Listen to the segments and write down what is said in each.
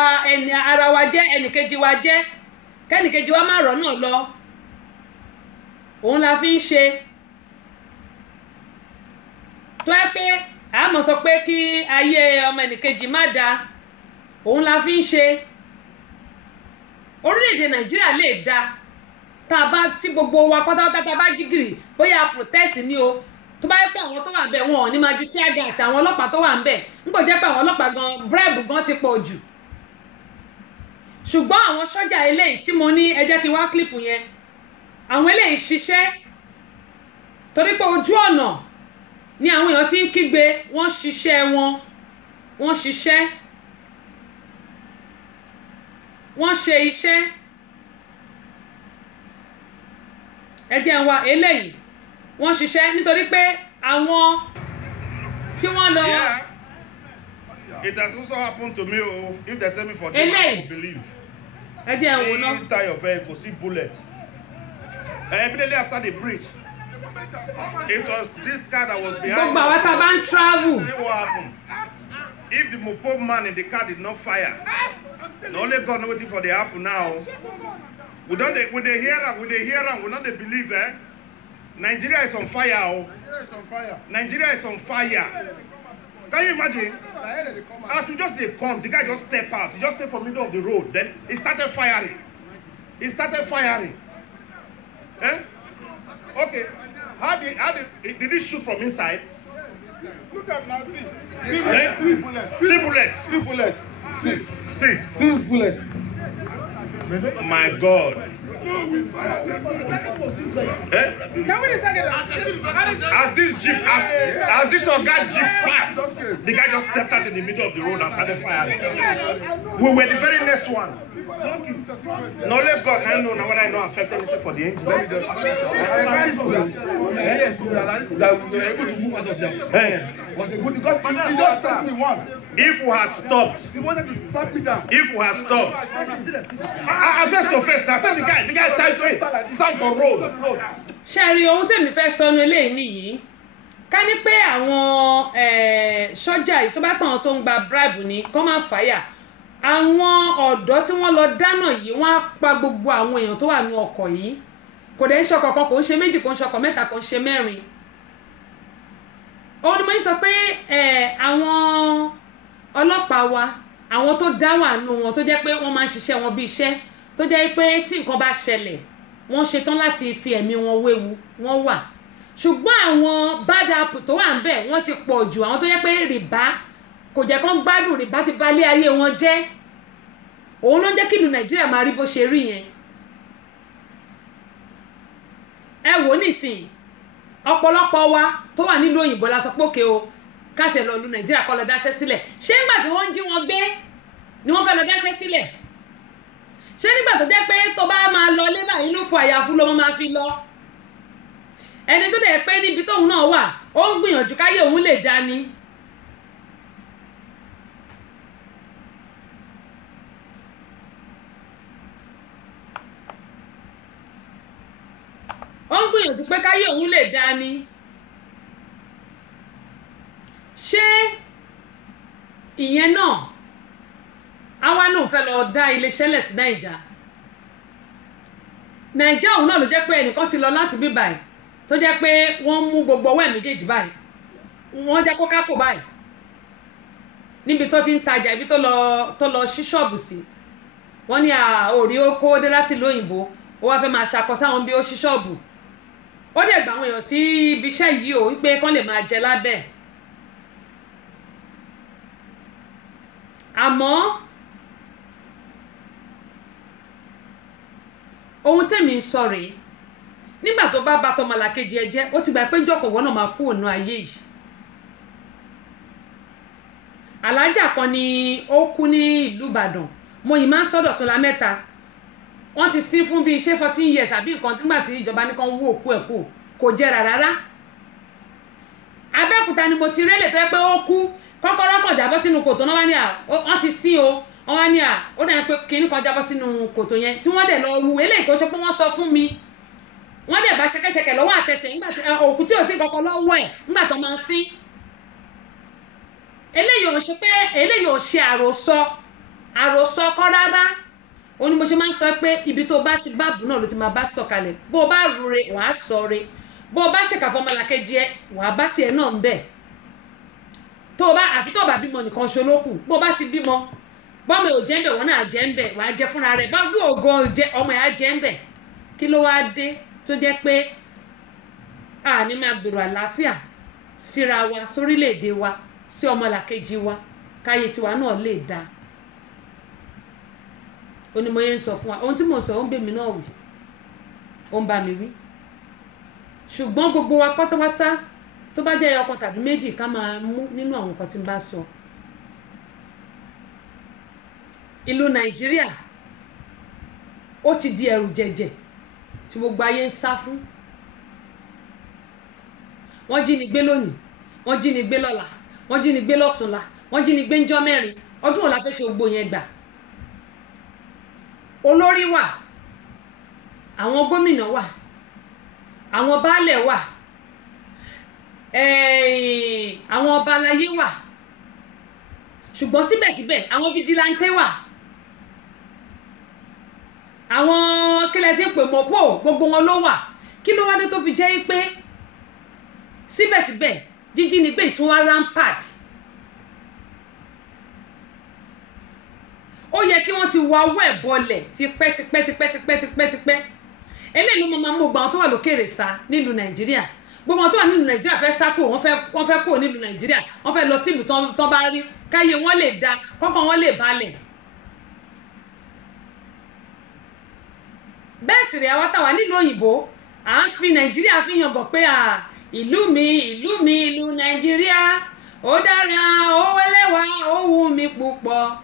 ẹni ara wa jẹ́ ẹnìkejì wa jẹ́ kẹ́nìkejì wa má rọ̀ náà lọ òun la fi ń ṣe tó ẹ pé àmọ́ sọ pé kí ayé ọmọ ẹnìkejì má da òun la fi ń ṣe orílẹ̀-èdè Nàìjíríà lè da tá a bá tí gbogbo wa pátápátá tá a bá jí gìrì bóyá protest ni o tó bá yẹ pé àwọn tó wà ń bẹ̀ wọn ò ní máa ju tear gas àwọn ọlọ́pàá tó wà ń bẹ̀ nígbà jẹ́ pé àwọn ọlọ́pàá gan bribe gan ti pọ̀ jù ṣùgbọ́n àwọn sọ́jà eléyìí tí mo ní ẹ jẹ́ kí n wá clip yẹn àwọn eléyìí ṣiṣẹ́ torí pé ojú ọ̀nà ni àwọn èèyàn ti ń kígbe wọ́n ṣiṣẹ́ wọ́n ṣiṣẹ́ wọ́n ṣe iṣẹ́ ẹ jẹ́ n wá eléyìí wọ́n ṣiṣẹ́ nítorí pé àwọn tí wọ́n lọ. It has also happened to me. Oh, if they tell me for Juma, I will believe. See tire of vehicle, see bullet. Immediately after the bridge, it was this car that was behind us. Travel. See what happened. If the Mopo man in the car did not fire, the only God waiting for the happen now. We don't hear and we not believe. Nigeria is on fire. Oh. Nigeria is on fire. Can you imagine? As we just come, the guy just step out. He just step from the middle of the road. Then he started firing. Eh? Okay. Did he shoot from inside? Look at now, See bullets. See bullets. My God. As this Oga Jeep passed, the guy just stepped out in the middle of the road and started firing. We were the very next one. No, let God, I know now what I know affect anything for the angel. That we were able to move out of there. Was a good because he just pressed me once. If we had stopped, he wanted to trap me down. If we had stopped, I face to face. Now, said the guy tried face, stand for road. Ṣẹ́rí ohun tèmi fẹ́ sọnù eléyìí nìyí ká ní pé àwọn sọ́jà yìí tó bá pọ̀ àwọn tó ń gba bribe ní kó má fàyà àwọn ọ̀dọ́ tí wọ́n lọ dáná yìí wọ́n á pa gbogbo àwọn èèyàn tó wà ní ọkọ̀ yìí kò dẹ̀ ń ṣọkọ̀ kan kò ń ṣe méjì kò ń ṣọkọ̀ mẹ́ta kò ń ṣe mẹ́rin òun ni mo sọ pé àwọn ọlọ́pàá wa àwọn tó dá wà nù wọn tó jẹ́ pé wọ́n máa ń ṣiṣẹ́ wọn bí iṣẹ́ tó jẹ́ pé tí nǹkan bá ṣẹlẹ̀ wọ́n ṣetán láti fi ẹ̀mí wọn wéwu wọ́n wà ṣùgbọ́n àwọn bad apple tó wà ń bẹ̀ wọ́n ti pọ̀ jù àwọn tó jẹ́ pé rìbá kò jẹ́ kán gbádùn rìbá ti balẹ̀ ayé wọn jẹ́ òun ló jẹ́ kí ìlú Nàìjíríà máa rí bó ṣe rí yẹn ẹ wò nísìnyí ọ̀pọ̀lọpọ̀ wa tó wà nílùú òyìnbó la sọ pé òkè o káàtẹ̀ lọ lu Nàìjíríà kọ́ lọ dáṣẹ́ sílẹ̀ ṣé nígbà tí wọ́n ń jí wọn gbé ni wọ́n fẹ́ lọ dáṣẹ́ sílẹ̀ ṣé nígbà tó jẹ́ pé tó bá máa lọ lé báyìí inú fún àyàfu ló máa fi lọ ẹni tó dẹ̀ pé níbi tóun náà wà ó ń gbìyànjú káyé òun lè dání ó ń gbìyànjú pé káyé òun lè dání ṣé ìyẹn náà àwa náà fẹ́ lọ dá iléeṣẹ́ lẹ̀ sí Nàìjà òun náà ló jẹ́ pé ẹnìkan ti lọ láti bí báyìí tó jẹ́ pé wọ́n mú gbogbo ọwọ́ ẹ̀ méjèèjì báyìí wọ́n jẹ́ kó kápò báyìí níbi tó ti ń tajà ibi tó lọ ṣí ṣọ́ọ̀bù sí wọ́n ní orí ó kó dé láti ìlú òyìnbó ó wá fẹ́ máa ṣàkọ sáwọn bí ó ṣí ṣọ́ọ̀bù ó dẹ̀ gbà àwọn èèyàn sí ibi iṣẹ́ yìí ó wípé kán lè máa jẹ lábẹ́ àmọ́ ohun tèmi ń sọ rèé nígbà tó bá bàtọ́ màlàkejì ẹ jẹ́ ó ti gbà pé jọ̀kọ̀wọ́ náà máa kú ònú ayé yìí alájà kan ni ó kú ní ìlú Ìbàdàn mo yìí máa ń sọ́dọ̀ tó la mẹ́ta wọ́n ti sin fún bíi 14 years àbí nǹkan nígbà tí ìjọba ní kan wú òkú ẹ̀ kò jẹ́ra rárá Abẹ́òkúta ni mo ti rélè tó yẹ pé ó kú kọ́kọ́rọ́ kan jábọ́ sínú kòtò náà wá ní wọ́n ti sin o wọ́n wá ní ó dẹ̀ pé kinní kan jábọ́ sínú kòtò yẹn tí wọ́n dẹ̀ lọ wu eléyìí kó ṣe pé wọ́n sọ fún mi wọ́n dẹ̀ bá ṣẹkẹ́ṣẹkẹ̀ lọ́wọ́ àtẹsẹ̀ nígbà tí òkú tí ò sí kankan lọ́wọ́ ẹ̀ nígbà tó máa ń sín eléyìí ò ṣe àròsọ àròsọ kọ́ rárá. Ó ní mo ṣe máa ń sọ pé ibi tó bá ti bá bù náà ló ti máa bá sọ̀kalẹ̀. Bó o bá rure wàá sọre, bó o bá ṣèkà fọmọlàkejì ẹ wàá bá tiẹ̀ náà ń bẹ̀. Tó o bá àfi tó o bá bímọ nìkan ṣolókù, bó o bá ti bímọ bọ́mọ ò jẹ́ ń bẹ̀ wọ́n náà jẹ́ ń bẹ̀, wàá jẹ́ fúnra rẹ̀, bá gbé ògo ọmọ ẹ̀ á jẹ́ ń bẹ̀. Kí ló wá dé tó jẹ́ pé a ní máa gbèrò àlàáfíà síra wa, sórílẹ̀-èdè wa, sí ọmọlàkejì wa, káyé tiwa náà lè dáa. Ó ní mo yẹn ń sọ fún wa, ohun tí mò ń sọ ó ń bẹ̀ mí náà wí, ó ń bá mi wí. Ṣùgbọ́n gbogbo wa pátápátá tó bá jẹ́ ọkàn tàbí méjì ká máa mú nínú àwọn nǹkan tí ń bá sọ. Ìlú Nàìjíríà ó ti di ẹrù jẹ̀jẹ̀ tí gbogbo ayé ń sá fún. Wọ́n jí ni gbé lónìí, wọ́n jí ni gbé lọ́la, wọ́n jí ni gbé lọ́tùnla, wọ́n jí ni gbé ńjọ́ mẹ́rin. Ọdún wo la fẹ́ ṣe gbogbo yẹn gbà? Olórí wà, àwọn gómìnà wà, àwọn baálẹ̀ wà, àwọn ọba aláyé wà, ṣùgbọ́n síbẹ̀síbẹ̀ àwọn fìjìláńtẹ́ wà, àwọn kílẹ̀ tí ń pè mọ́pò gbogbo wọn ló wà. Kí ló wá dé tó fi jẹ́ pé síbẹ̀síbẹ̀ jíjínigbé ìtún wá rampart? Ó yẹ kí wọ́n ti wá ọwọ́ ẹ̀ bọlẹ̀ tipẹ́. Eléyìí ló máa mú gbogbo àwọn tó wà lókèrè sá nílùú Nàìjíríà. Gbogbo àwọn tó wà nílùú Nàìjíríà fẹ́ sá kúrò, wọ́n fẹ́ kúrò nílùú Nàìjíríà, wọ́n fẹ́ lọ sí ìlú tán bá rí, káyé wọn lè da, kọ́kàn wọn lè balẹ̀. Bẹ́ẹ̀ sì rẹ̀ àwa táwa nílùú òyìnbó à ń fi Nàìjíríà fi yangàn pé ìlú mi ìlú Nàìjíríà ó dára, ó wẹ́lẹ́wà, ó wù mí púpọ̀,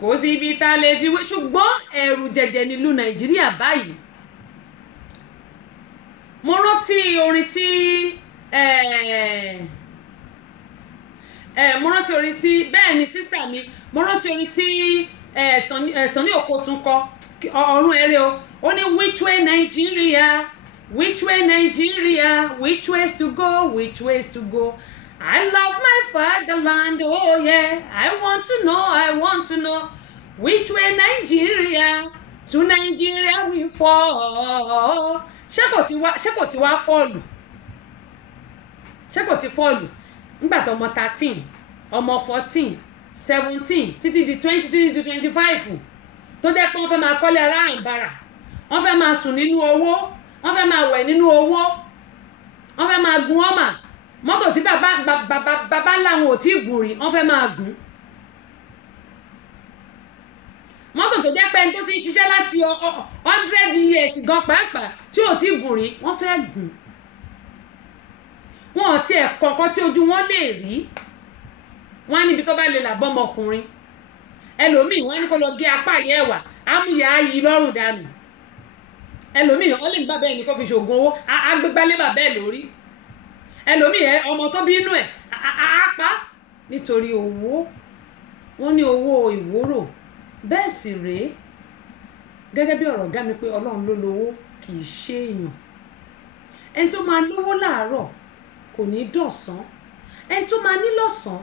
kò sí ibi tá lè fi wé. Ṣùgbọ́n ẹ̀rù jẹ̀jẹ̀ nílùú Nàìjíríà báyìí. Mo rántí orin tí bẹ́ẹ̀ ni sísítà mi, mo rántí orin tí Sunny Okosun kọ, ọ̀run ẹ̀rẹ́ o. Ó ní which way Nigeria, which way Nigeria, which ways to go, which ways to go. I love my fatherland, oh yeah, I want to know which way Nigeria, to Nigeria we fall. Ṣé kò ti wá fọ́ọ̀lù? Ṣé kò ti fọ́ọ̀lù? Nígbà tó ọmọ 13, ọmọ 14, 17, títí di 20, títí di 25, tó jẹ́ pé wọ́n fẹ́ máa kọ́lé aláǹbarà, wọ́n fẹ́ máa sùn nínú owó, wọ́n fẹ́ máa wẹ̀ nínú owó, wọ́n fẹ́ máa gun ọmọ mọ́tò tí bàbá ńlá wọn ò tí ì gùn rí, wọ́n fẹ́ máa gùn. Mọ́tò tó jẹ́ pé ẹni tó ti ń ṣiṣẹ́ láti 100 years gan pàápàá tí ò tí ì gùn rí, wọ́n fẹ́ gùn. Wọn ò tiẹ̀ kọ̀ọ̀kan tí ojú wọn lè rí. Wọ́n á níbi tó bá lè làbọ́ ọmọkùnrin. Ẹlòmíì wọ́n á ní kó lọ gé apá yẹ̀ wà, ámúyà á yí lọ́rùn dànù. Ẹlòmíì wọ́n lè ní bàbá ẹni kó fi ṣògùn owó, agbégbálé bàbá ẹ̀ lórí. Ẹlòmíì ọmọ tó bínú ẹ̀ á pa nítorí owó. Wọ́n ní owó ìwúrò. Bẹ́ẹ̀ sì rèé, gẹ́gẹ́ bí ọ̀rọ̀ ọ̀gá mi pé Ọlọ́run ló lówó kì í ṣe èèyàn. Ẹni tó máa lówó láàárọ̀ kò ní dọ̀sán, ẹni tó máa ní lọ́sàn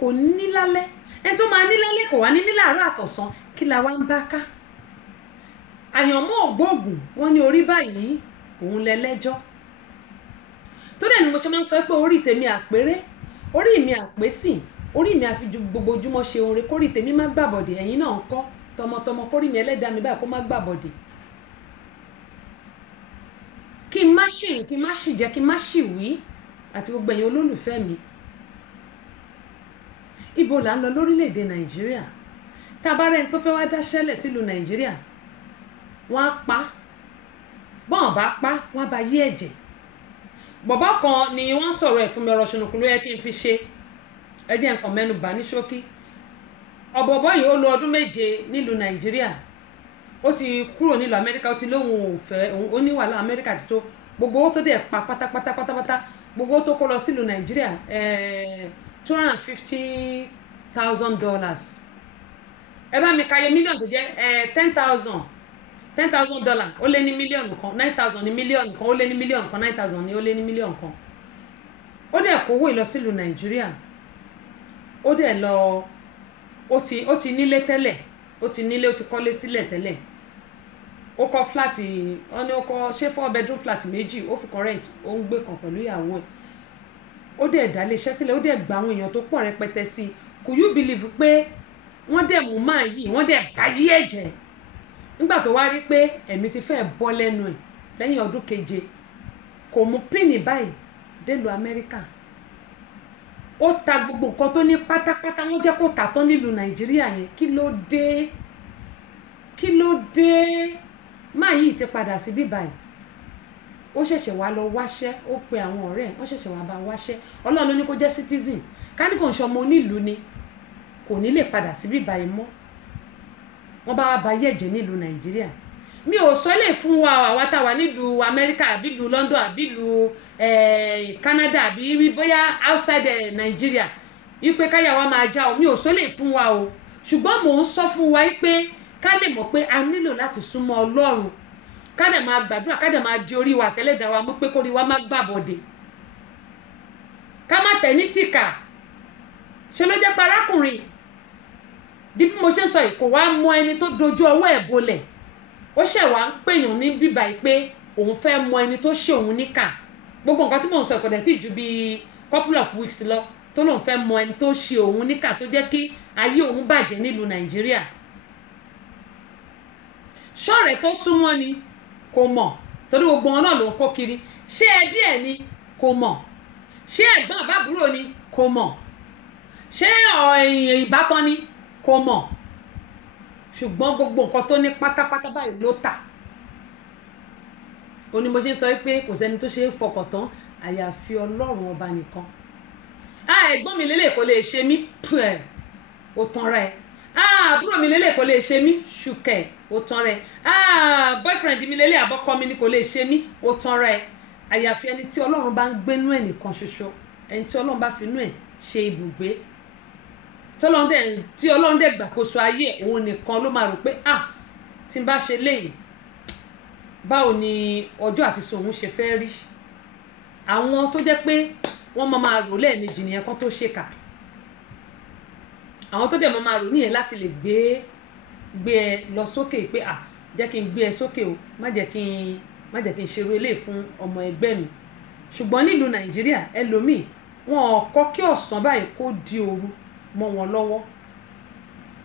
kò ní lálẹ́, ẹni tó máa ní lálẹ́ kò wá ní láàárọ̀ àtọ̀sán. Kí la wá ń bá ká? Àyànmọ́ ògbóògùn, wọ́n ní orí báyìí òun lẹ́lẹ́jọ́. Tó dẹ̀ ni mo ṣe máa ń sọ pé orí tèmi àpérè, orí mi àpésìn, orí mi àfi gbogbo ojúmọ́ ṣe oore, kórì tèmi má gbàbọ̀dẹ̀. Ẹ̀yin náà ń kọ́ tọmọtọmọ, kórì mi ẹlẹ́dàá mi báyìí kó má gbàbọ̀dẹ̀. Kí n má ṣìrìn, kí n má ṣìjẹ, kí n má ṣìwí, àti gbogbo ẹ̀yin olólùfẹ́ mi. Ibo là ń lọ lórílẹ̀‐èdè Nàìjíríà? Tá a bá rẹ́ni tó fẹ́ wá dáṣẹ́lẹ̀ sílùú Nàìjíríà, wọ́n á pa, bọ́n bá pa wọ́n á ba yí ẹ̀jẹ̀. Bọ̀bọ́ kan ni wọ́n sọ̀rọ̀ ẹ̀ fún mi, ọ̀rọ̀ ṣùnùkùn ló yẹ kí n fi ṣe. Ẹ jẹ́ nǹkan mẹ́nu bà ní ṣókí. Ọ̀bọ̀bọ́ yìí ó lò ọdún 7 nílùú Nàìjíríà. Ó ti kúrò nílùú Amẹ́ríkà, ó ti lóhun ò fẹ́, ó ní wàhálà Amẹ́ríkà ti tó. Gbogbo owó tó dẹ̀ pa pátápátá, gbogbo owó tó kó lọ sílùú Nàìjíríà, $250,000. Ẹ bá mi kàyé mílíọ̀nù tó jẹ́ $10,000 ó lé ní mílíọ̀nù kan, 9,000 ní mílíọ̀nù kan, ó lé ní mílíọ̀nù kan, 9,000 ní ó lé ní mílíọ̀nù kan. Ó dẹ̀ kówó ìlọ sílùú Nàìjíríà. Ó dẹ̀ lọ, ó ti nílé tẹ́lẹ̀, ó ti nílé ó ti kọ́lé sílẹ̀ tẹ́lẹ̀ ó kọ́ fúláàtì wọ́n ní ó kọ́ ṣé 4 bedroom flat méjì ó fi kan rent ó ń gbé kan pẹ̀lú ìyàwó ẹ̀ ó dẹ̀ dá iléeṣẹ́ sílẹ̀ ó dẹ̀ gba àwọn èèyàn tó pọ̀ rẹpẹtẹ sí i could you believe pé wọ́n dẹ̀ mú máa yìí wọ́n dẹ̀ báyé ẹ̀jẹ̀ nígbà tó wá rí pé ẹ̀mí ti fẹ́ bọ́ lẹ́nu ẹ̀ lẹ́yìn ọdún 7 kò mú pínì báyìí délùú Amẹ́ríkà ó ta gbogbo nǹkan tó ní pátápátá wọ́n jẹ́ kó tà tán nílùú Nàìjíríà yẹn kí ló dé máa yìí ti padà sí bíbáyìí ó ṣẹ̀ṣẹ̀ wá lọ wáṣẹ́ ó pe àwọn ọ̀rẹ́ ẹ̀ wọ́n ṣẹ̀ṣẹ̀ wá bá wáṣẹ́ Ọlọ́run ló ní kó jẹ́ citizen ká ní kò ń ṣọmọ onílùú ni kò ní lè padà sí bíbáyìí mọ́ wọ́n bá wá ba yẹ̀jẹ̀ nílùú Nàìjíríà mi ò sọ lè fún wa àwa tá wà nílùú Amẹ́ríkà àbí ìlú London àbí ìlú Canada àbí bóyá outside Nàìjíríà wípé káyà wa máa já o mi ò sọ lè fún wa o ṣùgbọ́n mò ń sọ fún wa pé ká lè mọ̀ pé a nílò láti súnmọ́ Ọlọ́run ká dẹ̀ máa gbàdúrà ká dẹ̀ máa di orí wa tẹ́lẹ̀dá wa mú pé kórí wa má gbàbọ̀dé ká má tẹ̀ ní tìkà ṣe ló jẹ́ parákùnrin bí mo ṣe sọ yìí kò wá mọ ẹni tó dojú ọwọ́ ẹ̀ bolẹ̀ ó ṣẹ̀ wá ń pèèyàn ní bíbá yìí pé òun fẹ́ mọ ẹni tó ṣe òun níkà gbogbo nǹkan tí mò ń sọ ìkọ̀dẹ̀ tí ju bí couple of weeks lọ tó lóun fẹ́ mọ ẹni tó ṣe òun níkà tó jẹ́ kí ayé òun bàjẹ́ nílùú Nàìjíríà ṣọ́ọ̀rẹ́ tó súnmọ́ ni kò mọ̀ torí gbogbo wọn náà ló ń kó kiri ṣé ẹbí ẹ̀ ni kò mọ̀ ṣé ẹ̀gbọ́n àbábúrò ni kò mọ̀ ṣé ìbátan ni kò mọ̀ ṣùgbọ́n gbogbo nǹkan tó ní pátápátá báyìí ló tà ó ní mo ṣe ń sọ pé kò sẹ́ni tó ṣe é fọkàn tán àyàfi Ọlọ́run ọba nìkan ẹ̀gbọ́n mi lélẹ̀ kò lè ṣe mí ó tán rẹ̀ àbúrò mi lélẹ̀ kò lè ṣe mí ṣùkẹ̀ ó tán rẹ̀ boyfriend mi lélẹ̀ àbọ́kọ mi ni kò lè ṣe mí ó tán rẹ̀ àyàfi ẹni tí Ọlọ́run bá ń gbénú ẹ̀ nìkan ṣoṣo ẹni tí Ọlọ́run bá finú ẹ̀ ṣe ibùgbé tí Ọlọ́run dẹ̀ gbàkóso ayé òun nìkan ló máa rò pé tí n bá ṣe léyìí báwo ni ọjọ́ àti sòun ṣe fẹ́ rí àwọn tó jẹ́ pé wọ́n máa rò lẹ́ẹ̀mejì nìyẹn kan tó ṣèkà àwọn tó dẹ̀ máa rò níyẹn láti lè gbé ẹ lọ sókè pé jẹ́ kí n gbé ẹ sókè o má jẹ́ kí n ṣerú eléyìí fún ọmọ ẹgbẹ́ mi ṣùgbọ́n nílùú Nàìjíríà ẹlòmíì wọn ò kọ́ kí ọ̀sán báyìí kó di òru mọ́ wọn lọ́wọ́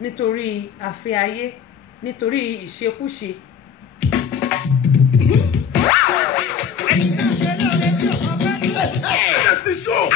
nítorí àfẹ́ ayé nítorí ìṣekúṣe.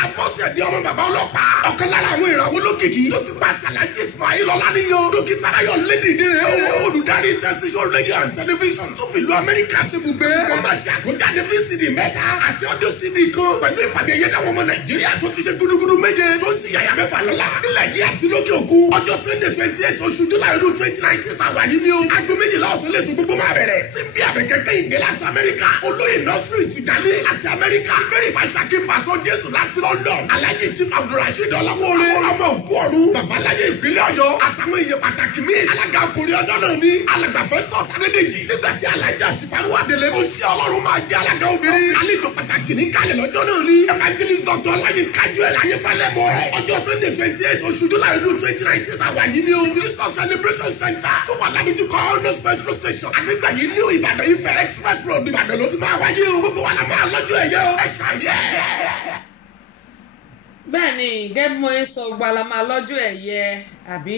Àbọ̀sẹ̀ di ọmọ bàbá ọlọ́pàá. Ọ̀kan lára àwọn ìràwọ̀ olókìkí tó ti pa Sàlájì Ismail Ọláníyan. Dókítà Ayọ̀ Lédìdí rẹ̀ o. Olùdarí tẹsíṣọ́ rédíò and tẹlifíṣàn tó fi ìlú Amẹ́ríkà ṣe ibùgbé. Wọ́n máa ṣe àkójáde VCD 3 àti audio CD kan. Pẹ̀lú ìfàmì ẹ̀yẹ dáwọn ọmọ Nàìjíríà tó ti ṣe gúdúgúdú 7 tó ti yàyà 6 lọ́la. Nílẹ̀ yìí àti lókè òkun. Ọjọ́ Sunday 28 oṣù July ọdún 2019 tàwa yìí ni o. Aago 12 ọ̀sán lẹ́tọ̀ gbogbo máa bẹ̀rẹ̀. Síbi àbẹ̀kẹ́kẹ́ ìgbé láti Amẹ́ríkà. Olóyè Nọ́sírì Tìjàní àti Amẹ́ríkà. Ìgbérí ìfàṣàkí Pàṣọ Jésù láti London. Alhaji Chief Abdulrasheed Ọláwọlé. Ọmọ ògùn ọ̀run. Babalájẹ ìpínlẹ̀ Ọ̀yọ́. Àtàwọn èèyàn pàtàkì míì. Alága ọkùnrin ọjọ́ náà ní. Alàgbà Festus Adédèjì. Nígbà tí Alájà Sifaru Adélé. Ó ṣe Ọlọ́run máa jẹ́ alága obìnrin. Àlejò pàtàkì ní kalẹ̀ lọ́jọ́ náà ní. Evangelist Dr. Ọláyínká Joel Ayéfẹ́lẹ́mọ. Ọjọ́ Sunday 28 oṣù July ọdún 2019 tàwa yìí ni o. Jesus Celebration Center tó wà lábẹ́júkọ Honors Petrol Station. Àdégbà yìí ní Ìbàdàn Ifẹ̀ Express Road Ìbàdàn ló ti máa wáyé o. Gbogbo wa la máa lọ́jọ́ ẹ̀yẹ o. Ẹ ṣàyẹ̀. Bẹ́ẹ̀ ni gẹ́gẹ́ bí mo ń sọ gbala máa lọ́jọ́ ẹ̀yẹ àbí.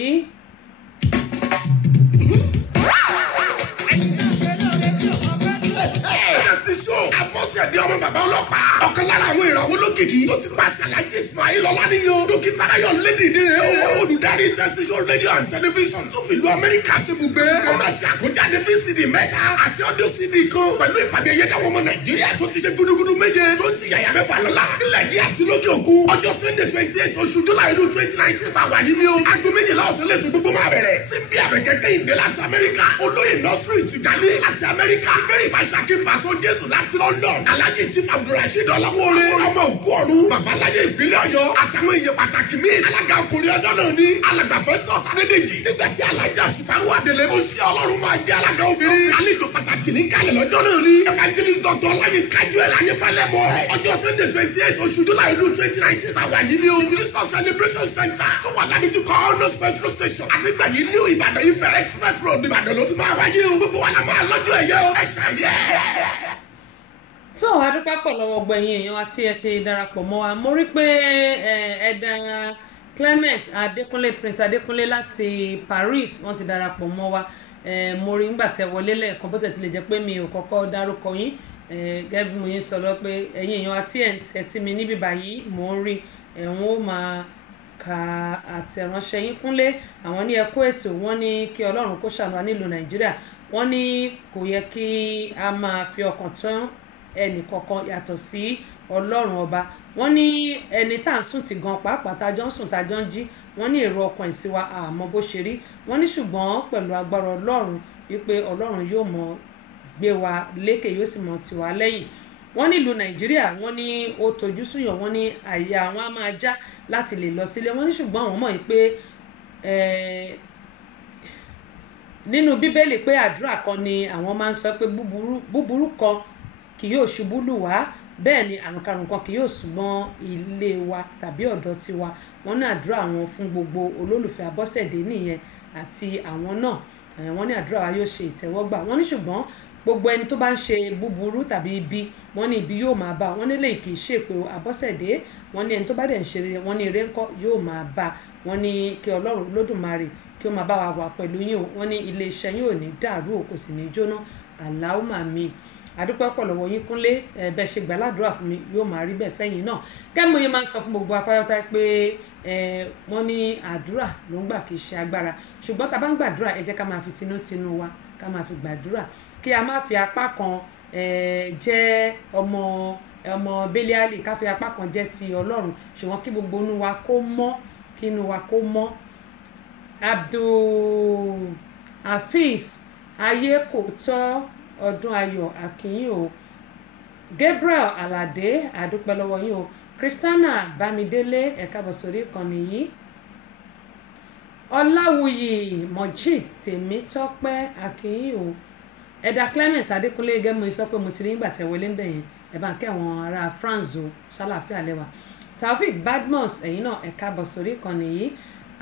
Àbọ̀sẹ̀ di ọmọ bàbá ọlọ́pàá. Ọ̀kan lára àwọn ìràwọ̀ olókìkí tó ti pa Sàlájì Ismail Ọláníyan. Dókítà Ayọ̀ Lédìdí rẹ̀ o. Olùdarí tẹsíṣọ́ rédíò and tẹlifíṣàn tó fi ìlú Amẹ́ríkà ṣe ibùgbé. Wọ́n máa ṣe àkójáde VCD 3 àti audio CD kan. Pẹ̀lú ìfàmì ẹ̀yẹ dáwọn ọmọ Nàìjíríà tó ti ṣe gúdúgúdú 7 tó ti yàyà 6 lọ́la. Nílẹ̀ yìí àti lókè òkun. Ọjọ́ Sunday 28 oṣù July ọdún 2019 tàwa yìí ni o. Aago 12 ọ̀sán lẹ́tọ̀ gbogbo máa bẹ̀rẹ̀. Síbi àbẹ̀kẹ́kẹ́ ìgbé láti Amẹ́ríkà. Olóyè Nọ́sírì Tìjàní àti Amẹ́ríkà. Ìgbérí ìfàṣàkí Pàṣọ Jésù láti London. Alhaji Chief Abdulrasheed Ọláwọlé. Awore ọmọ òkú ọ̀run babalájẹ ìpínlẹ̀ Ọ̀yọ́ àtàwọn èèyàn pàtàkì míì alága ọkùnrin ọjọ́ náà ní alàgbà Festus Adédèjì nígbà tí alájà Ṣùfàwọ́ Adélé ó ṣe Ọlọ́run máa jẹ́ alága obìnrin àlejò pàtàkì ní kalẹ̀ lọ́jọ́ náà ní evangelist Dr. Ọláyínká Joel Ayéfẹ́lẹ́mọ́ ọjọ́ Sunday 28 oṣù July ọdún 2019 àwa yìí ní o Jesus Celebration Center tó wà ládùúgbò Honors petrol station àdìgbà yìí ní Ìbàdàn Ifẹ̀ express road Ìbàdàn ló ti máa wáyé o gbogbo wa la máa lọ́jọ́ ẹ̀yẹ o ẹ̀ṣẹ̀ yẹ. tó a dúpẹ́ pọ̀ lọ́wọ́ gbẹ̀yìn èèyàn àti ẹ ti darapọ̀ mọ́ wa mo rí pé ẹ̀dà Clement Adékúnlé Prince Adékúnlé láti Paris wọ́n ti darapọ̀ mọ́ wa mo rí nígbà tẹ́ wọlé lẹ́ẹ̀kan bó tẹ̀ ti lè jẹ́ pé mi ò kọ́kọ́ dárúkọ yín gẹ́gẹ́ bí mo yín sọ lọ pé ẹ̀yin èèyàn àti ẹ̀ ń tẹ̀ sí mi níbí báyìí mò ń rí ẹ̀wọ̀n ó máa ka àtẹ̀ránṣẹ́ yín Kúnlé àwọn ní ẹ̀kọ́ ètò wọ́n ní kí Ọlọ́run kó ṣàánú wa nílùú Nàìjíríà wọ́n ní kò yẹ kí a máa fi ọkàn tán ẹnì kankan yàtọ̀ sí Ọlọ́run ọba wọ́n ní ẹni tá à ń sùn ti gan pàápàá tájọ́ ń sùn tájọ́ ń jí wọ́n ní èrò ọkàn ìsìn wa àmọ́ bó ṣe rí wọ́n ní ṣùgbọ́n pẹ̀lú agbára Ọlọ́run wípé Ọlọ́run yóò mọ gbé wa lékè yóò sì mọ tì wá lẹ́yìn wọ́n nílùú Nàìjíríà wọ́n ní ó tojú súyàn wọ́n ní àyà àwọn á máa já láti lè lọ sílé wọ́n ní ṣùgbọ́n àwọn mọ̀ pé nínú Bíbélì pé àdúrà kan ni àwọn máa ń sọ pé búburú kan kì yóò ṣubú lù wá bẹ́ẹ̀ ni àrùnkàrùn kan kì yóò súnmọ́ ilé wa tàbí ọ̀dọ̀ tiwa wọ́n ní àdúrà àwọn fún gbogbo olólùfẹ́ Abọ́sẹ̀dé nìyẹn àti àwọn náà wọ́n ní àdúrà wa yóò ṣe ìtẹ́wọ́gbà wọ́n ní ṣùgbọ́n gbogbo ẹni tó bá ń ṣe búburú tàbí ibi wọ́n ní ibi yóò máa bá wọ́n nílé kì í ṣèpè Abọ́sẹ̀dé wọ́n ní ẹni tó bá dẹ̀ ń ṣe rere wọ́n ní ire ńkọ́ yóò máa bá wọ́n ní kí Ọlọ́run Olódùmarè kí ó máa bá wa wà pẹ̀lú yín o wọ́n ní ilé iṣẹ́ yín ò ní dàrú o kò sì ní jóná Allahumma àmín àdúpẹ́ pọ̀ lọ́wọ́ yín Kúnlé bẹ́ẹ̀ ṣe gbàládùra fún mi yóò máa rí bẹ́ẹ̀ fẹ́yìn náà kẹ́mọ̀ yẹn máa ń sọ fún gbogbo apáyọ́tá pé wọ́n ní àdúrà ló ń gbà kì í ṣe agbára ṣùgbọ́n tá a bá ń gbàdúrà ẹ jẹ́ ká máa fi tinútinú wa ká máa fi gbàdúrà kí a má fi apá kan jẹ́ ọmọ Bẹ́líálì ká fi apá kan jẹ́ ti Ọlọ́run ṣùgbọ́n kí gbogbo inú wa kó mọ́ kí inú wa kó mọ́ Abdul Hafiz ayé kò tọ́ ọdún ayọ̀ àkíyìn o Gabriel Alade àdúpẹ́ lọ́wọ́ yín o Christiana Bámidélé ẹ̀ka bọ̀ sórí ìkànnì yìí Ọláwuyì Mojid Tèmítọ́pẹ́ àkíyìn o ẹ̀dà Clement Adékúnlé gẹ́mú sọ pé mo ti rí nígbà tẹ̀wọlé ń bẹ̀yẹn ẹ̀bá kí àwọn ará France o ṣàlàfíà lẹ́wà Taofik Badmus ẹ̀yin náà ẹ̀ka bọ̀ sórí ìkànnì yìí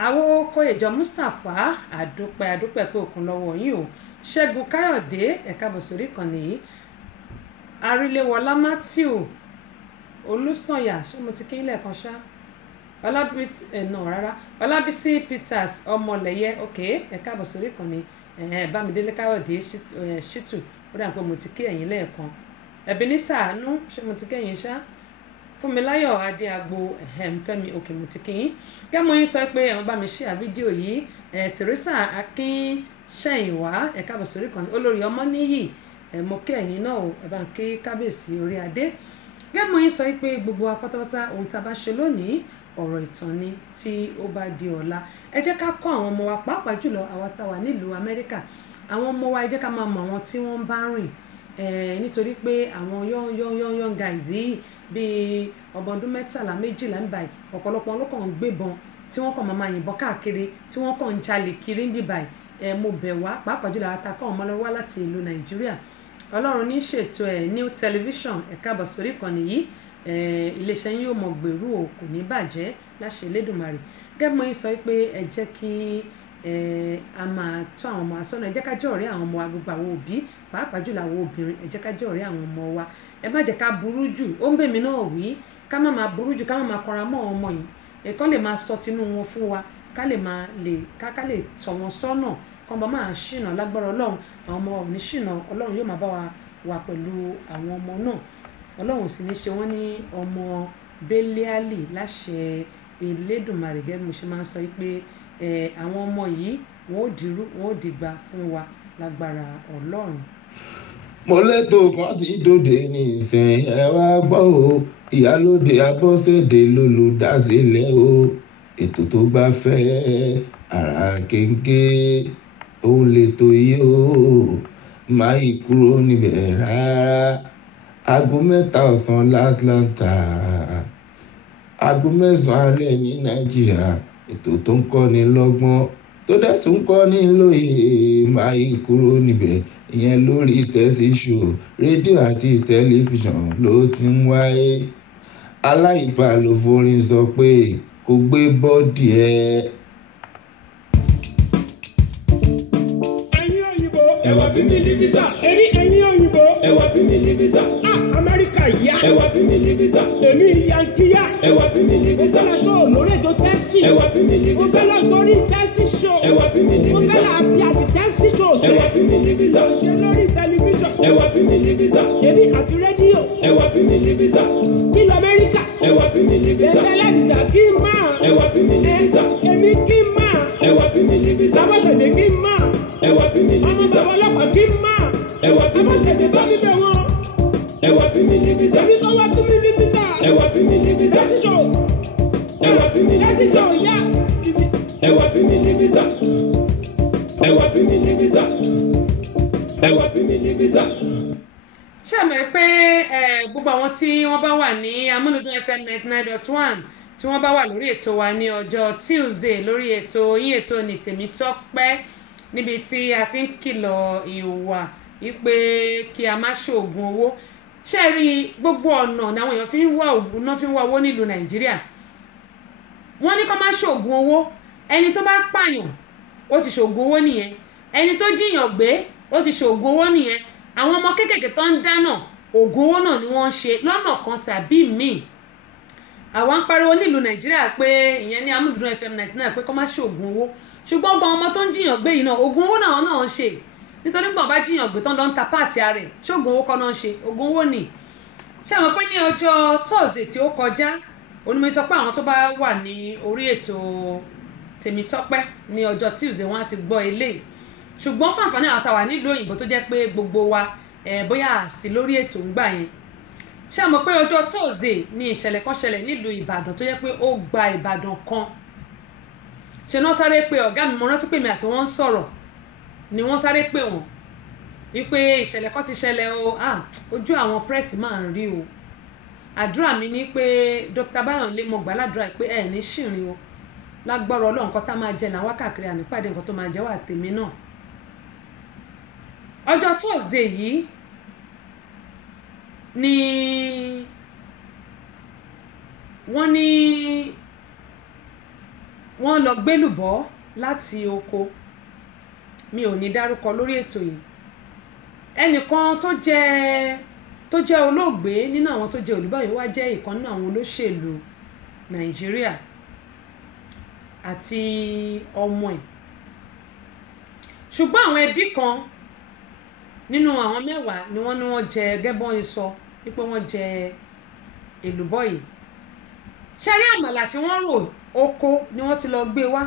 àwọn Kóyèjọ Mustapha àdúpẹ́ pé òkun lọ́wọ́ yín o Ṣẹ́gun Káyọ̀dé ẹ̀ka bọ̀ sórí ìkànnì yìí Aríléwọlá Matthew Olùsànyà ṣé mo ti kí ń lẹ́ẹ̀kan ṣá Ọlábísí Peters Ọmọlẹ́yẹ ok ẹ̀ka bọ̀ sórí ìkànnì Bámidélé Káyọ̀dé Ṣítù ó dà pé mo ti kí ẹ̀yin lẹ́ẹ̀kan Ebenezer Àánú ṣé mo ti kí ẹ̀yin ṣá Fúnmiláyọ̀ Adéagbo Fẹ́mi òkè mo ti kí yín gẹ́mọ̀ yín sọ pé ẹ̀wọ̀n bá mi ṣe àfídíò yìí Teresa Akínṣẹ́yìnwá ẹ̀ka bọ̀ sórí ìkànnì olórí Ọmọníyì mo kí ẹ̀yin náà ẹ bá ń kí kábíyèsí orí adé gẹ́mọ̀ yín sọ pé gbogbo wa pátápátá ohun tá a bá ṣe lónìí ọ̀rọ̀ ìtàn ni tí ó bá di ọ̀la ẹ jẹ́ ká kọ́ àwọn ọmọ wa pàápàá jùlọ àwa tá a wà nílùú Amẹ́ríkà àwọn ọmọ wa ẹ jẹ́ ká máa mọ àwọn tí wọ́n bá rìn nítorí pé àwọn young guys yìí bíi ọmọ ọdún 13 12 ń báyìí ọ̀pọ̀lọpọ̀ ló kàn ń gbébọn tí wọ́n kàn máa yìnbọn káàkiri tí wọ́n kàn ń jalè kiri ń bí báyìí mo bẹ̀ wá pàápàá jùlọ àtàkọ́ ọmọ lọ́wọ́ láti ìlú Nàìjíríà Ọlọ́run ní ṣètò New Television ẹ̀ka bọ̀ sórí ìkànnì yìí iléeṣẹ́ yín yóò mọ̀ gbèrú o kò ní bàjẹ́ láṣẹ Elédùmarè gẹ́gẹ́ mọ́ yín sọ pé ẹ jẹ́ kí a máa tọ́ àwọn ọmọ asọ́nà ẹ jẹ́ ká jẹ́ ọ̀rẹ́ àwọn ọmọ wa gbogbo àwọn òbí pàápàá jùlọ àwọn obìnrin ẹ jẹ́ ká jẹ́ ọ̀rẹ́ àwọn ọmọ wa ẹ má jẹ́ ká burú jù ó ń bèmí náà wí ká má máa burú jù ká má máa kọra mọ́ àwọn ọmọ yìí ẹ̀kọ́ lè máa sọ tinú wọn fún wa ká lè tọ́ wọn sọ́nà kọ́ bá máa ṣìnà lágbára Ọlọ́run àwọn ọmọ ò ní ṣìnà Ọlọ́run yóò máa bá wa wà pẹ̀lú àwọn ọmọ náà Ọlọ́run sì ní ṣe wọ́n ní ọmọ Bẹ́líálì láṣẹ Elédùmarè gẹ́gẹ́ mo ṣe máa ń sọ pé àwọn ọmọ yìí wọ́n ó dìrú wọ́n ó dìgbà fún wa lágbára Ọlọ́run. mo lẹ́tọ̀ kan tí dòde ní ìsìn ẹ wá gbọ́ o Ìyálóde Abọ́sẹ̀dé lolùdásílẹ̀ o ètò tó bá fẹ́ ara kéńké òun lè tó yí o máa yí kúrò níbẹ̀ rárá aago 3 ọ̀sán l'Atlanta, aago 9 alẹ́ ní Nàìjíríà. Ètò tó ń kọ́ni lọ́gbọ́n tó dẹ̀ tún kọ́ni lóye máa yí kúrò níbẹ̀. Ìyẹn lórí Tẹ́sí Show rédíò àti tẹlifíṣàn ló ti ń wáyé. Aláìbá ló forin sọ pé kò gbé bọ́ọ̀dì ẹ̀. ẹ̀yin òyìnbó ẹ wá fi mí ní visa. ẹ̀yin òyìnbó ẹ wá fi mí ní visa. Amẹ́ríkà yá ẹ wá fi mí ní visa. èmi yankiya ẹ wá fi mí ní visa. mo fẹ́ lọ sọ lórí ètò Tẹ́sí. ẹ wá fi mí ní visa. mo fẹ́ lọ sórí Tẹ́sí Show. ẹ wá fi mí ní visa. mo fẹ́ lọ àbí àbí Tẹ́sí Show. ẹ wá fi mí ní visa. mo ṣe lórí tẹlifíṣàn. ẹ wá fi mí ní visa. èmi àti rédíò. ẹ wá fi mí ní visa. nílò Amẹ́ríkà. ẹ wá fi mí ní visa. ẹgbẹ́ lẹ́bìsà kí n máa. ẹ wá fi mí ní visa. èmi kí n máa. ẹ wá fi mí ní visa. sábàṣẹ̀dẹ̀ kí n máa. ẹ wá fi mí ní visa. ọmọ ọlọ́pàá kí n máa. ẹ wá fi mí ní visa. ẹ wá fi mí ní visa. èmi tó wá fún mi ní visa. ẹ wá fi mí ní visa. Tẹ́sí Show. ẹ wá fi mí ní visa. ẹ wá fi mí ní visa. ẹ wá fi mí ní visa. ẹ wá fi mí ní visa. ṣé ẹ mọ̀ pé gbogbo àwọn tí wọ́n bá wà ní Amúlùdún FM 99.1 tí wọ́n bá wà lórí ètò wa ní ọjọ́ Tuesday lórí ètò yín ètò ní Tèmítọ́pẹ́ níbi tí a ti ń kìlọ̀ ìwà wípé kí a má ṣoògùn owó. ṣé ẹ rí gbogbo ọ̀nà ni àwọn èèyàn fi ń wá owó nílùú Nàìjíríà. wọ́n ní kó má ṣoògùn owó. ẹni tó bá pààyàn ó ti ṣoògùn owó nìyẹn. ẹni tó jíyàn gbé ó ti ṣoògùn owó nìyẹn. àwọn ọmọ kéékèèké tó ń dáná ògùn owó náà ni wọ́n ń ṣe lọ́nà kan tàbí míì. àwa ń pariwo nílùú Nàìjíríà pé ìyẹn ní Amúlùdún FM 99 pé kó má ṣoògùn owó. ṣùgbọ́n gbogbo ọmọ tó ń jíyàn gbé yìí náà ògùn owó náà ń ṣe nítorí gbọ̀n bá jíyàn gbé tán lọ ń ta páàtì ààrẹ ṣóògùn owó kan náà ń ṣe ògùn owó nì. ṣé àwọn pé ní ọjọ́ Thursday tí ó kọjá onímọ̀ sọ pé àwọn tó bá wà ní orí ètò Tèmítọ́pẹ́ ní ọjọ́ Tuesday wọ́n á ti gbọ́ eléyìí. ṣùgbọ́n fún àǹfààní àwọn àtàwà nílùú òyìnbó tó jẹ́ pé gbogbo wa bóyá àsì lórí ètò ń gbà yẹn. ṣé àwọn pé ọjọ́ Thursday ní ìṣẹ̀lẹ̀ kan ṣẹlẹ̀ nílùú Ìbàdàn tó jẹ́ pé ó gba Ìbàdàn kan. ṣe náà sáré pé ọ̀gá mi mo rántí pé mi àti wọ́n ń sọ̀rọ̀ ni wọ́n sáré pé wọ́n wípé ìṣẹ̀lẹ̀ kan ti ṣẹlẹ̀ o ojú àwọn press máa ń rí o. àdúrà mi ní pé Dr. Bayonle mo gbà ládùúrà pé ẹ̀ ní ṣìrìn o lágbọ́rọ̀ Ọlọ́run nǹkan tá máa jẹ náà wákàkiri ànípàdé nǹkan tó máa jẹ́ wà tèmi náà. ọjọ́ Thursday yìí ni wọ́n lọ gbélùbọ́ láti oko. mi ò ní dárúkọ lórí ètò yìí. ẹnìkan tó jẹ́ olóògbé nínú àwọn tó jẹ́ olùbáyé wá jẹ́ ìkan nínú àwọn olóṣèlú Nàìjíríà àti ọmọ ẹ̀. ṣùgbọ́n àwọn ẹbí kan nínú àwọn 10 ni wọ́n jẹ gẹ́bọ́n sọ wípé wọ́n jẹ èlùbọ́ yìí. ṣe rí àmàlà tí wọ́n rò oko ni wọ́n ti lọ gbé wá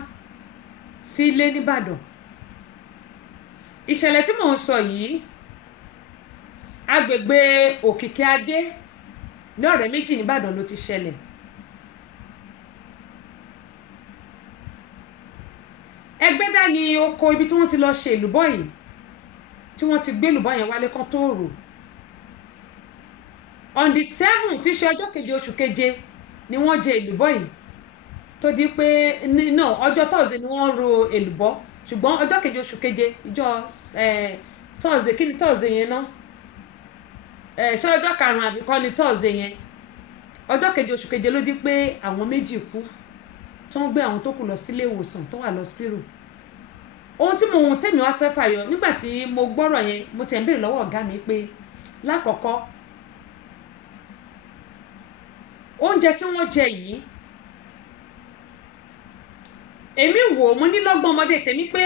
sí ilé nìbàdàn. ìṣẹ̀lẹ̀ tí mò ń sọ yìí agbègbè Òkìkí Adé ní Ọ̀rẹ́ Méjì nìbàdàn ló ti ṣẹlẹ̀. Ẹgbẹ́dá ni oko ibi tí wọ́n ti lọ ṣe èlùbọ́ yìí tí wọ́n ti gbé èlùbọ́ yẹn wálé kan tó rò. on the 7 tí ṣe ọjọ́ keje oṣù keje ni wọ́n jẹ èlùbọ́ yìí tó di pé ọjọ́ Thursday ni wọ́n ro èlùbọ́ ṣùgbọ́n ọjọ́ keje oṣù keje ìjọ Thursday kí ni Thursday yẹn ná ṣé ọjọ́ 5 àbí kọ́ ni Thursday yẹn ọjọ́ keje oṣù keje ló di pé àwọn méjì kú tó ń gbé àwọn tó kù lọ sílé ìwòsàn tó wà lọ Spiro. ohun tí tèmi wá fẹ́ fàyọ nígbà tí mo gbọ́rọ̀ yẹn mo ti ń béèrè lọ́wọ́ ọ̀gá mi pé lákọ̀ọ́kọ́ oúnjẹ tí wọ́n jẹ yìí èmi wò mo ní lọ́gbọ́n ọmọdé tèmi pé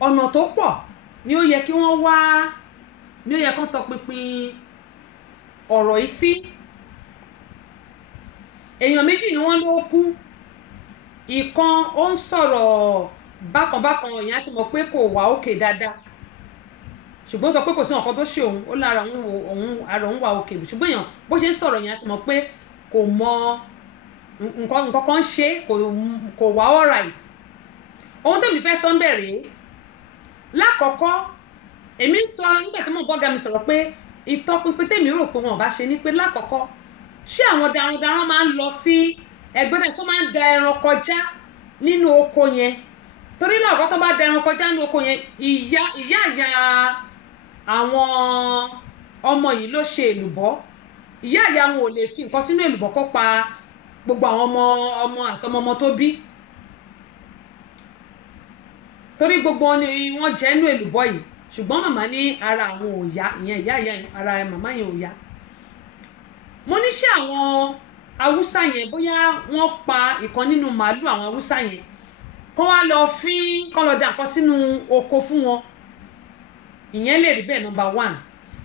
ọ̀nà tó pọ̀ ni ó yẹ kí wọ́n wá ni ó yẹ kán tọpinpin ọ̀rọ̀ yìí sí. èèyàn méjì ni wọ́n ló kú. ìkan ó ń sọ̀rọ̀ bákanbákan èèyàn ti mọ̀ pé kò wà òkè dáadáa ṣùgbọ́n sọ pé kò sí nǹkan tó ṣe òun ó lára ara òun wà òkè ṣùgbọ́n èèyàn bó ṣe ń sọ̀rọ̀ èèyàn ti mọ̀ pé kò mọ nǹkan kan ṣe kò wà all right. ohun tèmi fẹ́ sọ ń bẹ̀rẹ̀ lákọ̀ọ́kọ́ èmi ń sọ nígbà tí mo bọ́gà mi sọ̀rọ̀ pé ìtọpinpin tèmi rò pé wọn ò bá ṣe ni pé lákọ̀ọ́kọ́ ṣé àwọn darandaran máa ń lọ sí ẹgbẹ́ náà tó máa ń da ẹran kọjá nínú oko yẹn torí lọ́ọ̀kọ́ tó bá da ẹran kọjá nínú oko yẹn ìyá àwọn ọmọ yìí ló ṣe èlùbọ́ ìyá wọn ò lè fi nǹkan sínú èlùbọ́ kó pa gbogbo àwọn ọmọ àtọmọmọ tó bí torí gbogbo wọn ni wọ́n jẹ́ nínú èlùbọ́ yìí ṣùgbọ́n màmá ní ara àwọn ò yá ìyẹn ìyá ara màmá yẹn ò yá mo ní ṣé àwọn haúsá yẹn bóyá wọ́n pa ìkan nínú màálù àwọn haúsá yẹn kọ́ wá lọ kọ́ lọ dà nǹkan sínú oko fún wọn ìyẹn lè rí bẹ́ẹ̀ number 1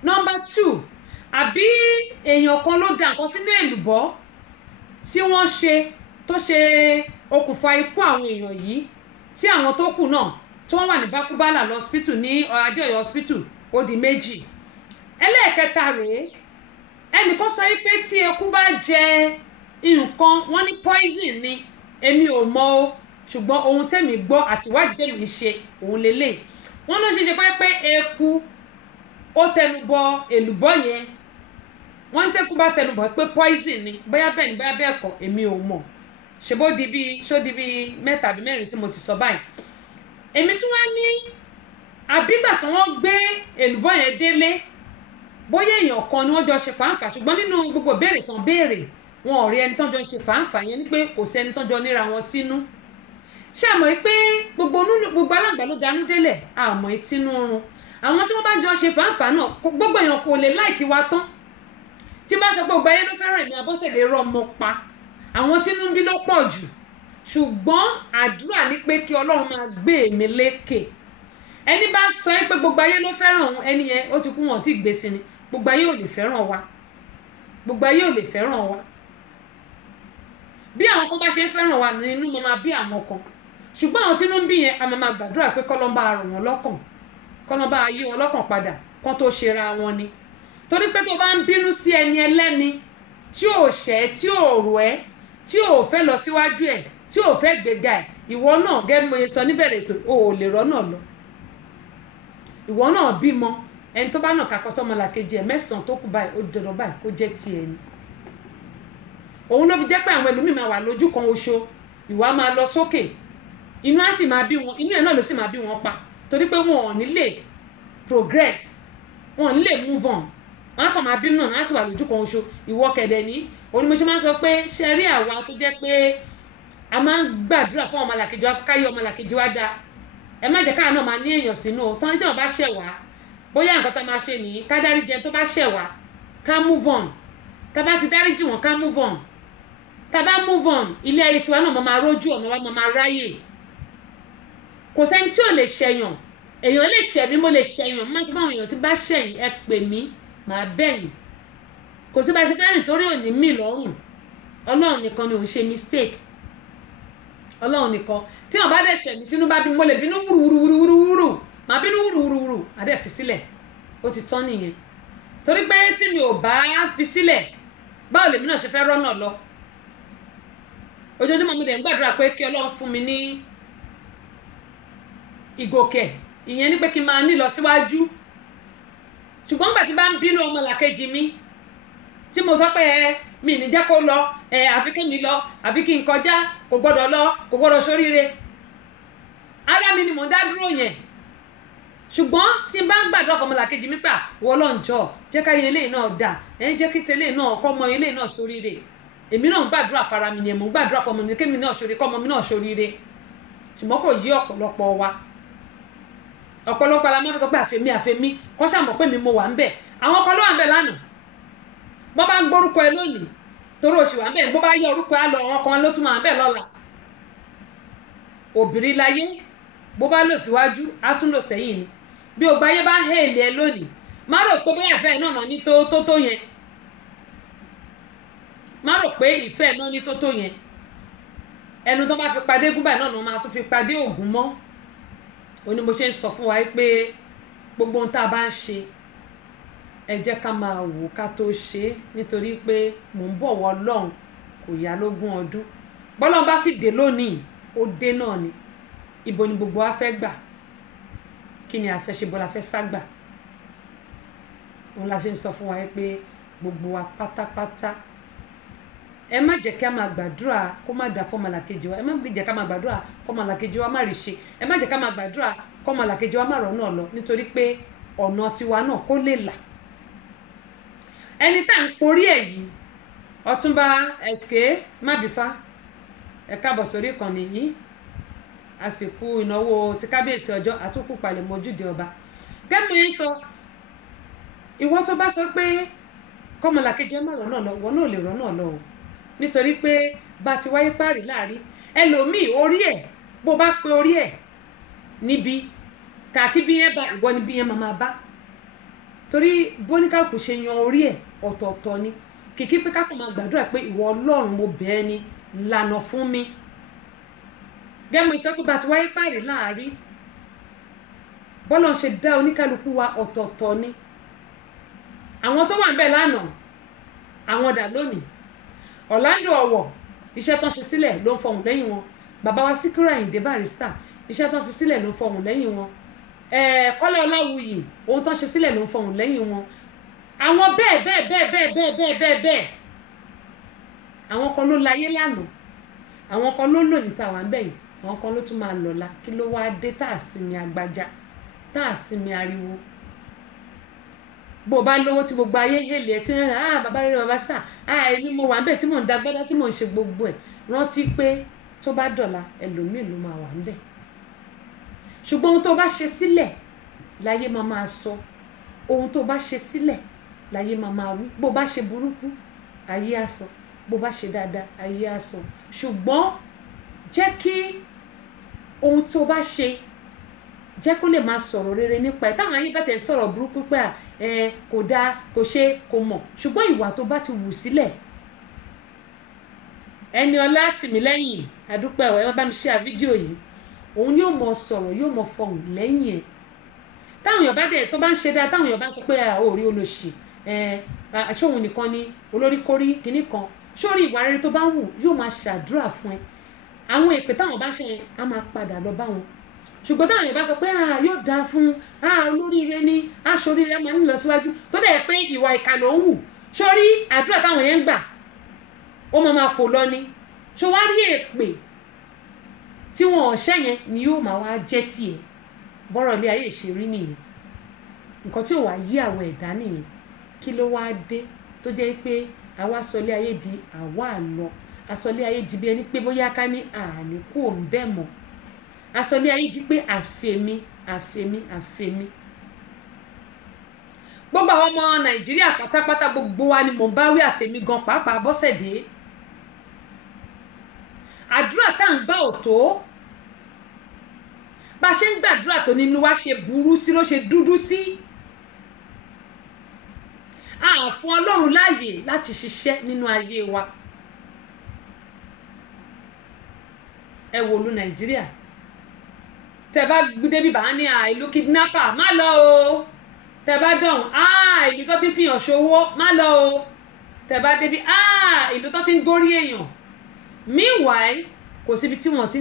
number 2 àbí èèyàn kan ló dà nǹkan sínú èlùbọ́ tí wọ́n ṣe tó ṣe okùnfà ikú àwọn èèyàn yìí tí àwọn tó kù náà tí wọ́n wà ní Bakubala lọ́spítù ní Adéọ̀yọ́ hospital ó di 2 ẹlẹ́ẹ̀kẹta rèé ẹnìkan sọ pé tí eku bá jẹ nǹkan wọ́n ní poison ni èmi ò mọ̀ o ṣùgbọ́n ohun tẹ́mi gbọ́ àtiwádìí tẹ́mi ṣe òun lélẹ̀ wọ́n ló ṣe pé eku ó tẹnubọ èlùbọ́ yẹn wọ́n ń tẹ́kú bá tẹnubọ̀ pé poison ni bóyá bẹ́ẹ̀ ni bóyá bẹ́ẹ̀ kọ́ èmi ò mọ̀ ṣèbó di bíi 3 tàbí 4 tí mo ti sọ báyìí èmi tún wá ní àbígbà tí wọ́n gbé èlùbọ́ yẹn délé bóyá èèyàn kan ni wọ́n jọ ṣe fàǹfà ṣùgbọ́n nínú gbogbo béèrè tán béèrè wọn ò rí ẹni tán jọ ṣe fàǹfà yẹn ni pé kò sẹ́ni tán jọ níra wọn sínú ṣàmọ̀ pé gbogbo alágbà ló danú délẹ̀ àmọ́ ìtinú oorun àwọn tí wọ́n bá jọ ṣe fàǹfà náà gbogbo èèyàn kò lè láìkí wa tán tí bá sọ pé gbogbo ayé ló fẹ́ràn èmi Abọ́sẹ̀dé rọ ọmọ pa àwọn tínú ń bí ló pọ̀ jù ṣùgbọ́n àdúrà ní pé kí Ọlọ́run máa gbé èmi lékè ẹni bá sọ pé gbogbo ayé ló fẹ́ràn òun ẹni yẹn ó ti kú wọn tí gbèsè ni gbogbo ayé ò lè fẹ́ràn wa gbogbo ayé ò lè fẹ́ràn wa bí àwọn kan bá ṣe ń fẹ́ràn wa nínú mo máa bí àwọn kan ṣùgbọ́n àwọn tínú ń bí yẹn a máa gbàdúrà pé kọ́lọ́mbà rọ̀ wọ́n lọ́kàn kọ́lọ́mbà yí wọn lọ́kàn padà kán tó ṣera wọn ni torí pé tó bá ń bínú sí ẹni ẹlẹ́ni tí ò ṣẹ́ tí ò rò ẹ́ tí ò fẹ́ lọ síwájú ẹ̀ tí ò fẹ́ gbéga ẹ̀ ìwọ náà gẹ́gẹ́ bí mo sọ níbẹ̀rẹ̀ ètò o ò lè rọ́nà lọ ìwọ náà bímọ ẹni tó bá náà kakọ sọmọ làkejì ẹ̀ 9 tó kù báyìí ó dandan báyìí kó jẹ́ tiẹ̀ ni òun ló fi jẹ́ pé àwọn ẹlòmíì máa wà lójú kan oṣó ìwà máa lọ sókè inú á sì máa bí wọn inú ẹ̀ náà ló sì máa bí wọn pa torí pé wọn ò ní lè progress wọn ò ní lè move on wọn kàn máa bínú náà láti wà lójú kan oṣù ìwọ kẹdẹ ní òun ni mo ṣe máa ń sọ pé ṣe rí àwa tó jẹ́ pé a máa ń gbàdúrà fún ọmọlàkejì wa káyé ọmọlàkejì wa dáa ẹ má jẹ́ káà náà máa ní èèyàn sínú o tán tí wọn bá ṣẹ̀ wá bóyá nǹkan tó máa ṣe nìyí ká dáríjì tó bá ṣẹ̀ wá ká move on ká bá ti dáríjì wọn ká move on ká bá move on ilé ayé tiwa náà máa rójú ọ̀nà wa máa ráyè kò sẹ́ni tí ò lè ṣẹ̀yàn èèyàn lè ṣẹ̀ mí mo lè ṣẹ̀yàn má ti fáwọn èèyàn tí bá ṣẹ̀yìn ẹ pè mí màá bẹ̀yìn kò sí bá ṣe fẹ́ràn torí òní mí lọ́rùn Ọlọ́run nìkan ni òun ṣe mistake Ọlọ́run nìkan tí wọn bá dẹ̀ ṣẹ̀ mí tínú bá bí mo lè bínú wúruwúruwúruwúru màá bínú wúruwúruwúru àdẹ́ fi sílẹ̀ ó ti tán nìyẹn torí pé tí mi ò bá fi sílẹ̀ báwo lèmi náà ṣe fẹ́ rọ́nà lọ ojoojúmọ́ mo dẹ̀ ń gbàdúrà pé kí Ọlọ́run fún mi ní ìgòkè ìyẹn ní pé kí n máa ní lọ síwájú ṣùgbọ́n gbà tí bá ń bínú ọmọlàkejì mi tí mo sọ pé mi ní jẹ́ kó lọ àfi kí mi lọ àfi kí n kọjá kò gbọ́dọ̀ lọ kò gbọ́dọ̀ sóríire ara mi ni mò ń dá dúró yẹn ṣùgbọ́n tí n bá ń gbàdúrà fún ọmọlàkejì mi pà wọ́n lọ́njọ́ jẹ́ ká yẹ eléyìí náà dà jẹ́ kí tẹ́lẹ̀ náà kọ́ ọmọ eléyìí náà sóríire èmi náà ń gbàdúrà fara mi ni mò ń gbàdúrà fún ọmọ mi kémi náà sóríire kọ́ ọmọ mi náà sóríire ṣùgbọ́n kò yí ọ̀pọ̀lọpọ̀ wa ọ̀pọ̀lọpọ̀ la máa fi sọ pé àfẹ́mí kọ́ ṣàmọ̀ pé mi mo wà ń bẹ̀ àwọn kan ló wà ń bẹ̀ lánàá bọ́ bá ń gbórúkọ ẹ lónìí torí oṣù wà ń bẹ̀ bó bá yẹ orúkọ ẹ lọ àwọn kan ló tún wà ń bẹ̀ lọ́la òbírí láyé bó bá lọ síwájú á tún lọ sẹ́yìn ni bí o gbáyé bá hẹ́ẹ̀lì ẹ lónìí má rò pé bóyá ìfẹ́ náà ní tó yẹn má rò pé ìfẹ́ náà ní tó yẹn ẹnu tó bá fi padé gúnbà náà ló máa tún fi padé ògùn mọ́ ó ní mo ṣe ń sọ fún wa pé gbogbo ohun tá a bá ń ṣe ẹ jẹ́ ká máa wò ká tó ṣe é nítorí pé mò ń bọ̀ wọ́ Ọlọ́run kò yá lógún ọdún bọ́lọ́run bá sì dé lónìí ó dé náà ni ibo ni gbogbo wa fẹ́ gbà kí ni a fẹ́ ṣe bọ́lá fẹ́ ságbà òun la ṣe ń sọ fún wa pé gbogbo wa pátápátá ẹ má jẹ́ kí a máa gbàdúrà kó má dà fọ́mọlàkejì wa, ẹ má jẹ́ ká máa gbàdúrà kọ́mọlàkejì wa má rí ṣe, ẹ má jẹ́ ká máa gbàdúrà kọ́mọlàkejì wa má rọ́nà lọ, nítorí pé ọ̀nà tiwa náà kó lè là. ẹni tá à ń porí ẹ̀ yìí Ọ̀túnba SK Mábìfá ẹ káàbọ̀ sórí ìkànnì yìí, àsìkò ìnáwó ti kábíyèsí ọjọ́ àtúkù palẹ̀ mọ́júde ọba. gẹ́gẹ́ bí sọ ìwọ tó bá sọ pé kọ́mọlàkejì ẹ má rọ́nà lọ, wọn náà lè rọ́nà lọ o, nítorí pé bá ti wáyé páàrí láàrin ẹlòmíì orí ẹ̀ bó bá pé orí ẹ̀ níbi kàkí bí yẹn bá ìwọ ni bí yẹn máa bá, torí bóníkàkù ṣe yan orí ẹ̀ ọ̀tọ̀ọ̀tọ̀ ni. kìkì pé ká kò máa gbàdúrà pé ìwọ Ọlọ́run mo bẹ̀ ẹ́ ni lànà fún mi. gẹ́mú ìsọ́kú bá ti wáyé páàrí láàrin bọ́lọ̀ ṣe dá oníkálukú wa ọ̀tọ̀ọ̀tọ̀ ni. àwọn tó wà ń bẹ̀ lánàá àwọn dà lónìí. Orlando Ọ̀wọ̀ iṣẹ́ tó ń ṣe sílẹ̀ ló ń fọhùn lẹ́yìn wọn. bàbá wa Síkírù Àyìndé Barrister iṣẹ́ tó ń fi sílẹ̀ ló ń fọhùn lẹ́yìn wọn. Kọ́lá Ọláwuyì ohun tó ń ṣe sílẹ̀ ló ń fọhùn lẹ́yìn wọn. àwọn bẹ́ẹ̀ àwọn kan ló láyé lánàá, àwọn kan ló lò ní tàwa ń bẹ̀ yìí, àwọn kan ló tún máa lọ́la. kí ló wá dé tá à sinmi agbájá, tá à sinmi ariwo? bó bá lówó tí gbogbo ayé hèlè ẹ tí bàbá rẹ bàbá sà èmi mo wà ń bẹ̀ tí mò ń dagbádá tí mò ń ṣe gbogbo ẹ̀, rántí pé tó bá dọ̀la ẹlòmíì ló máa wà ń bẹ̀. ṣùgbọ́n ohun tó bá ṣe sílẹ̀ láyé máa sọ, ohun tó bá ṣe sílẹ̀ láyé máa wí. bó bá ṣe burúkú ayé á sọ, bó bá ṣe dáadáa ayé á sọ. ṣùgbọ́n jẹ́ kí ohun tó bá ṣe jẹ́ kó lè máa sọ̀rọ̀ rere nípa ẹ̀. táwọn ayé bá tẹ̀ sọ̀rọ̀ burúkú pé kò dáa kò ṣe kò mọ̀, ṣùgbọ́n ìwà tó bá ti wù sílẹ̀. Ẹniọlá Tìmílẹ́yìn àdúpẹ́ ẹ bá mi share fídíò yìí, òun yóò mọ sọ̀rọ̀ yóò mọ fọhùn lẹ́yìn ẹ̀. táwọn èèyàn bá dẹ̀ tó bá ń ṣe dáa, táwọn èèyàn bá sọ pé orí olóṣì ṣóhun nìkan ni olórí kórí kinní kan, sórí ìwà rere tó bá wù yóò máa ṣàdúrà fún ẹ. àwọn èpè táwọn bá ṣe á máa padà lọ bá wọn. ṣùgbọ́n táwọn èèyàn bá sọ pé yóò dáa fún olóríire ní aṣoríire máa ń lọ síwájú, tó dẹ̀ pé ìwà ìkà ló ń wù, sórí àdúrà táwọn yẹn ń gbà ó máa fò lọ ni. ṣó wá rí èpè tí wọn ọ̀ṣẹ́ yẹn ni yóò máa wá jẹ́ tiẹ̀. bọ́rọ̀ ilé ayé ìṣeré nìyẹn, nǹkan tí ò wá yí àwọn ẹ̀dá nìyẹn. kí ló wá dé tó jẹ́ pé àwa sọlé ayé di àwa àlọ, asọlé ayé di bí ẹni pé bóyá ká ní àní kò ń bẹ̀ mọ́, asọlé ayé di pé àfẹ̀mí. gbogbo àwọn ọmọ Nàìjíríà pátápátá gbogbo wa ni mò ń bá wí, àtèmi gan pàápàá Bọ́sẹ̀dé. àdúrà tá à ń gbà ò tó, bá a ṣe ń gbàdúrà tó nínú wa ṣe burú sí ló ṣe dúdú sí. a fún Ọlọ́run láàyè láti ṣiṣẹ́ nínú ayé wa. ẹ wo olú Nàìjíríà, tẹ bá gbúdé bíbá ní ìlú kidnapper má lọ o, tẹ bá dọ̀hún ìlú tó ti fi hàn ṣòwò má lọ o, tẹ bá débi ìlú tó ti ń górí èèyàn. meanwhile kò síbi tí wọ́n ti